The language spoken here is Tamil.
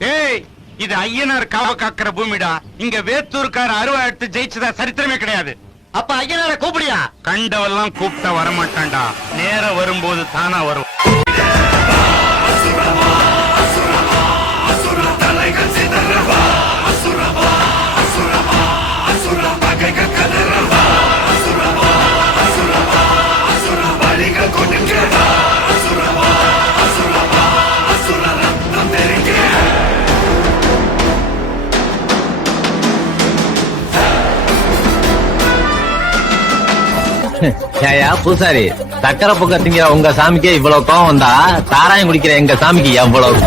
ஏய், இது ஐயனார் காவ காக்கிற பூமிடா. இங்க வேத்தூர்கார அருவா எடுத்து ஜெயிச்சதா சரித்திரமே கிடையாது. அப்ப ஐயனார கூப்பிடியா? கண்டவெல்லாம் கூப்பிட்டா வரமாட்டான்டா. நேரம் வரும்போது தானா வரும். ஏயா பூசாரி, சக்கரை பொக்க திங்கிற உங்க சாமிக்கே இவ்வளவு கோவம் வந்தா சாராயம் குடிக்கிற எங்க சாமிக்கு எவ்வளவு?